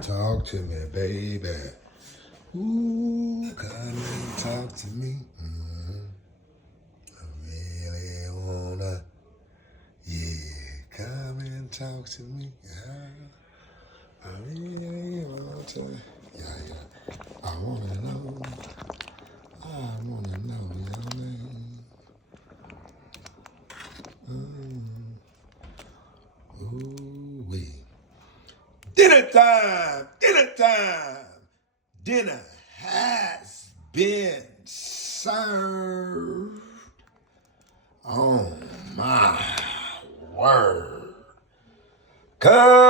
Talk to me, baby. Ooh, come and talk to me. I really wanna, yeah, come and talk to me. I really want to, yeah. I wanna know your name. Ooh, wee. Dinner time! Dinner has been served. Oh my word. Come